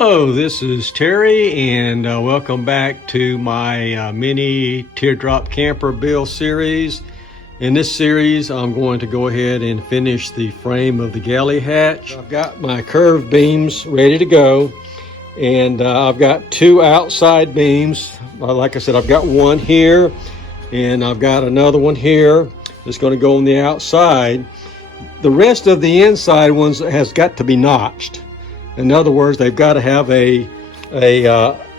Hello, this is Terry, and welcome back to my mini teardrop camper build series. In this series, I'm going to go ahead and finish the frame of the galley hatch. I've got my curved beams ready to go, and I've got two outside beams. Like I said, I've got one here, and I've got another one here that's going to go on the outside. The rest of the inside ones has got to be notched. In other words, they've got to have a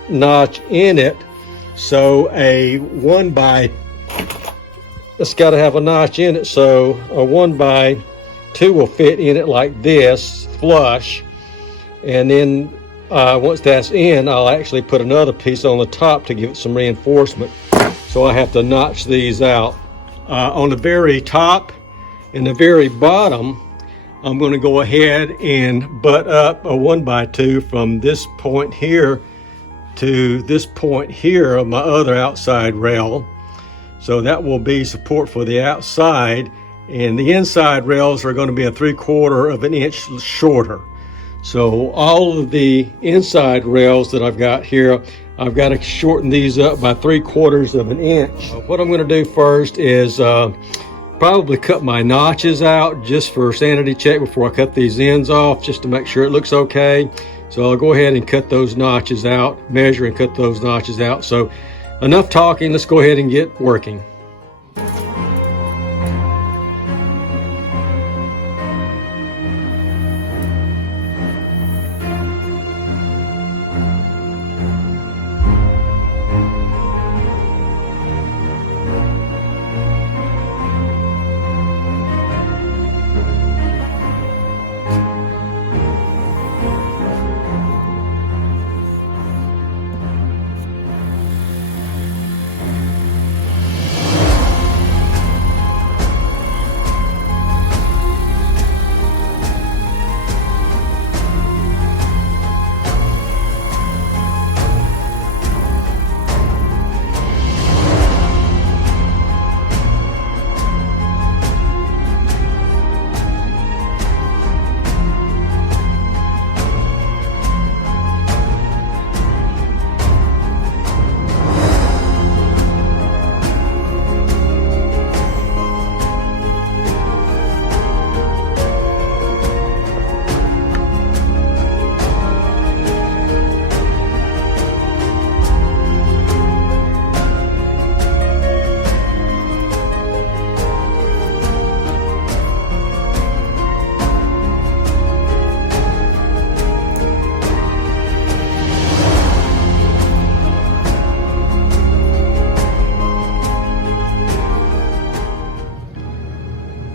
notch in it. So it's got to have a notch in it. So a 1x2 will fit in it like this, flush. And then once that's in, I'll actually put another piece on the top to give it some reinforcement. So I have to notch these out. On the very top and the very bottom, I'm going to go ahead and butt up a 1x2 from this point here to this point here of my other outside rail. So that will be support for the outside, and the inside rails are going to be a 3/4 of an inch shorter. So all of the inside rails that I've got here, I've got to shorten these up by 3/4 of an inch. What I'm going to do first is probably cut my notches out just for sanity check before I cut these ends off, just to make sure it looks okay. So I'll go ahead and cut those notches out, measure and cut those notches out. So enough talking, let's go ahead and get working.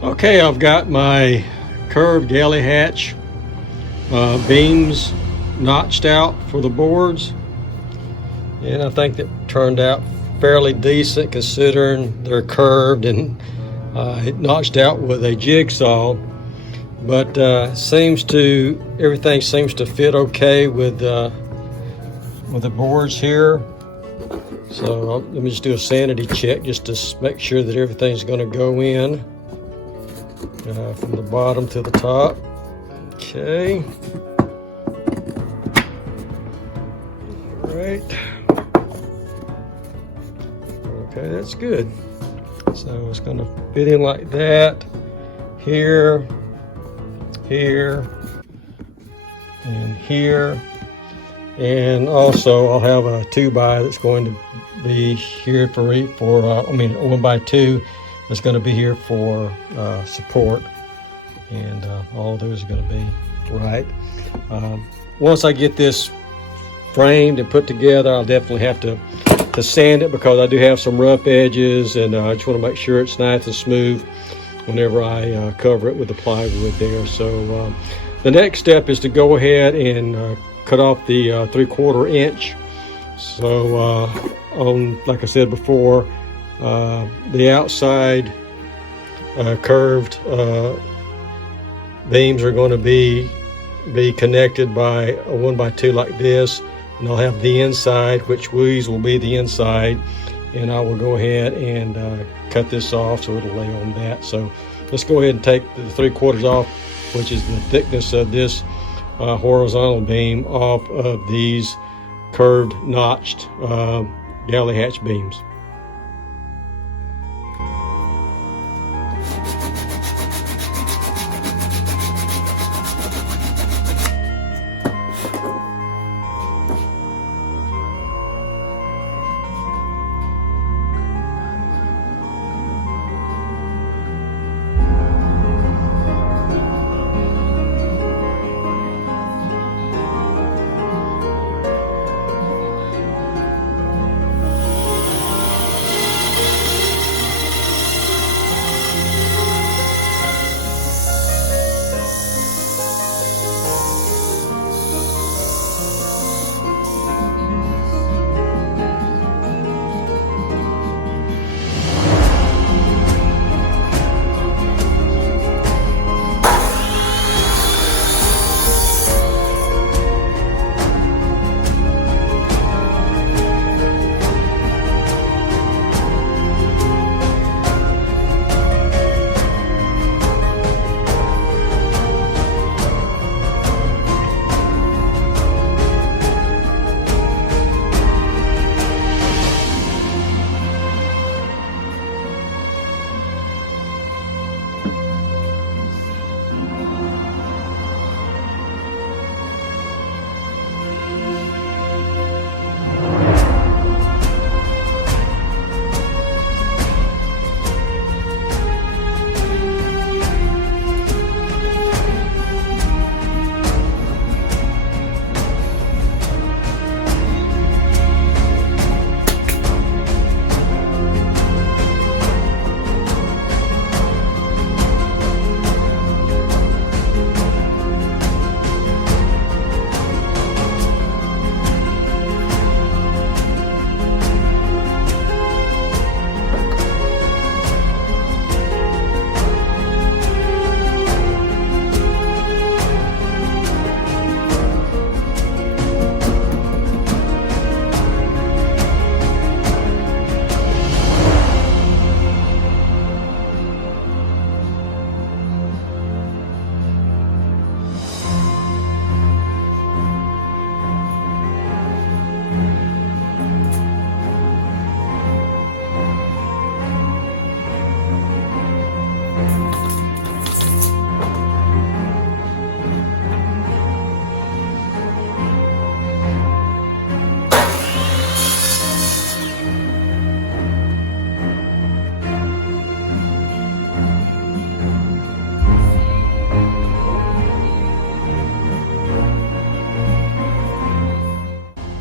Okay, I've got my curved galley hatch beams notched out for the boards, and I think that turned out fairly decent considering they're curved, and it notched out with a jigsaw. But everything seems to fit okay with the boards here. So let me just do a sanity check just to make sure that everything's going to go in. From the bottom to the top. Okay. All right. Okay, that's good. So it's going to fit in like that. Here, here, and here. And also I'll have a 2x that's going to be here for a 1x2. It's going to be here for support, and all of those are going to be right. Once I get this framed and put together, I'll definitely have to sand it, because I do have some rough edges, and I just want to make sure it's nice and smooth whenever I cover it with the plywood there. So the next step is to go ahead and cut off the 3/4 inch. So like I said before, the outside curved beams are going to be connected by a 1x2 like this, and I'll have the inside, which these will be the inside, and I will go ahead and cut this off so it'll lay on that. So let's go ahead and take the 3/4 off, which is the thickness of this horizontal beam off of these curved notched galley hatch beams.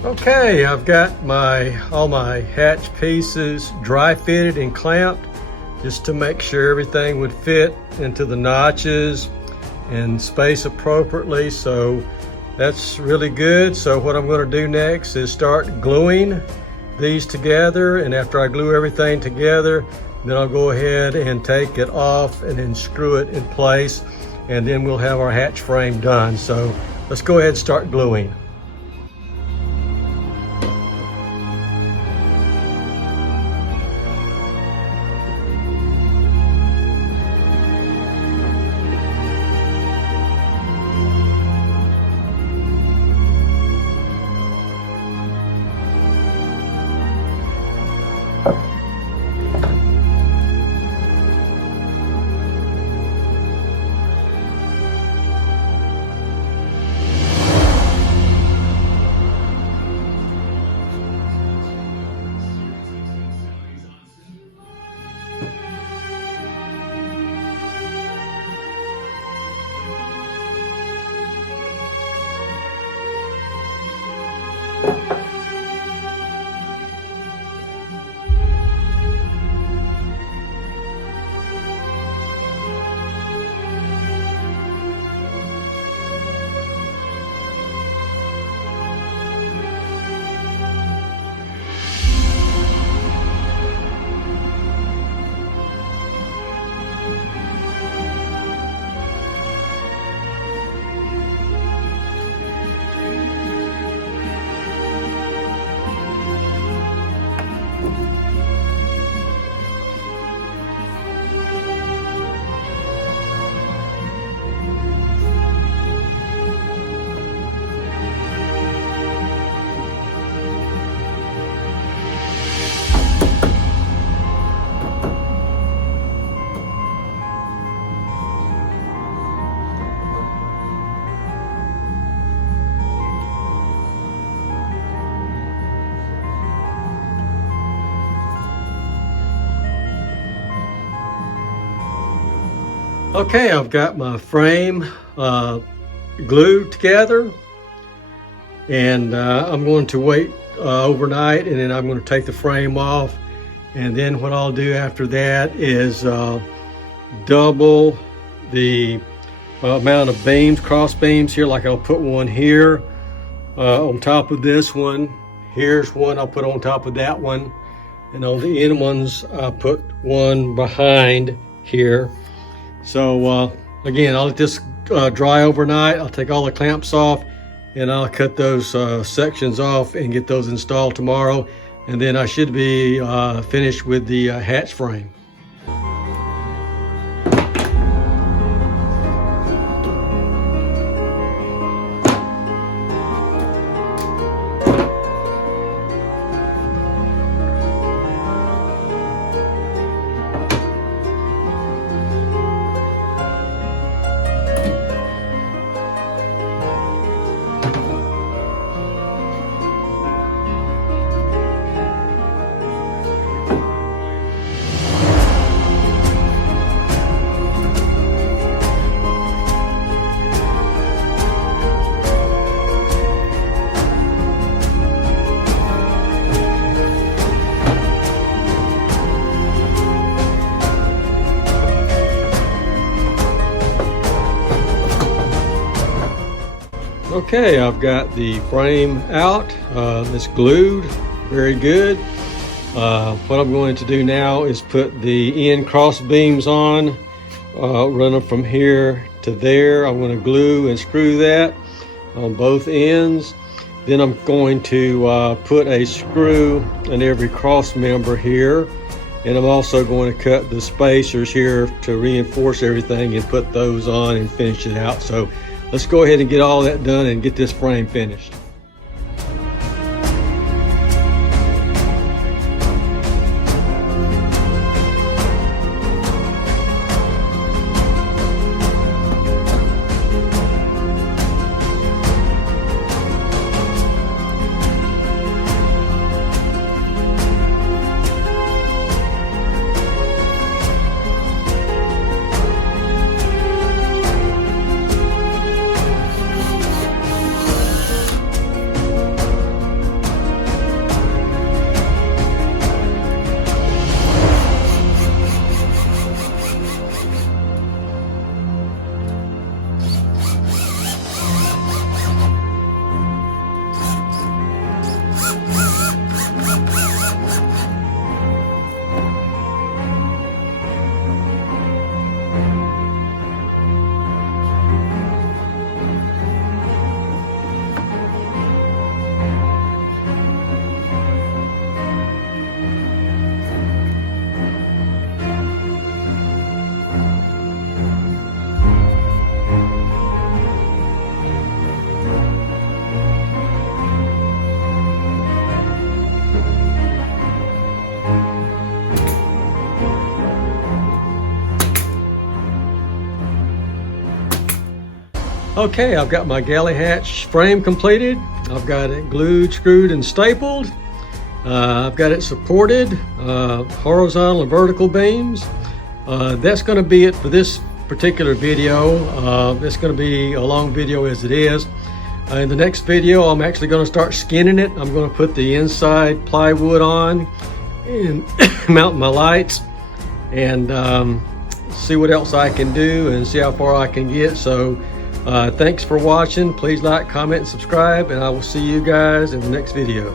Okay, I've got all my hatch pieces dry fitted and clamped just to make sure everything would fit into the notches and space appropriately. So that's really good. So what I'm going to do next is start gluing these together, and after I glue everything together, then I'll go ahead and take it off and then screw it in place, and then we'll have our hatch frame done. So let's go ahead and start gluing. Okay, I've got my frame glued together, and I'm going to wait overnight, and then I'm going to take the frame off, and then what I'll do after that is double the amount of beams, cross beams here. Like I'll put one here on top of this one. Here's one I'll put on top of that one, and on the end ones I'll put one behind here. So again, I'll let this dry overnight. I'll take all the clamps off, and I'll cut those sections off and get those installed tomorrow, and then I should be finished with the hatch frame. Okay, I've got the frame out. It's glued, very good. What I'm going to do now is put the end cross beams on, run them from here to there. I'm going to glue and screw that on both ends. Then I'm going to put a screw in every cross member here, and I'm also going to cut the spacers here to reinforce everything and put those on and finish it out. So let's go ahead and get all that done and get this frame finished. Okay, I've got my galley hatch frame completed. I've got it glued, screwed, and stapled. I've got it supported, horizontal and vertical beams. That's going to be it for this particular video. It's going to be a long video as it is. In the next video, I'm actually going to start skinning it. I'm going to put the inside plywood on and mount my lights, and see what else I can do and see how far I can get. So thanks for watching. Please like, comment, and subscribe, and I will see you guys in the next video.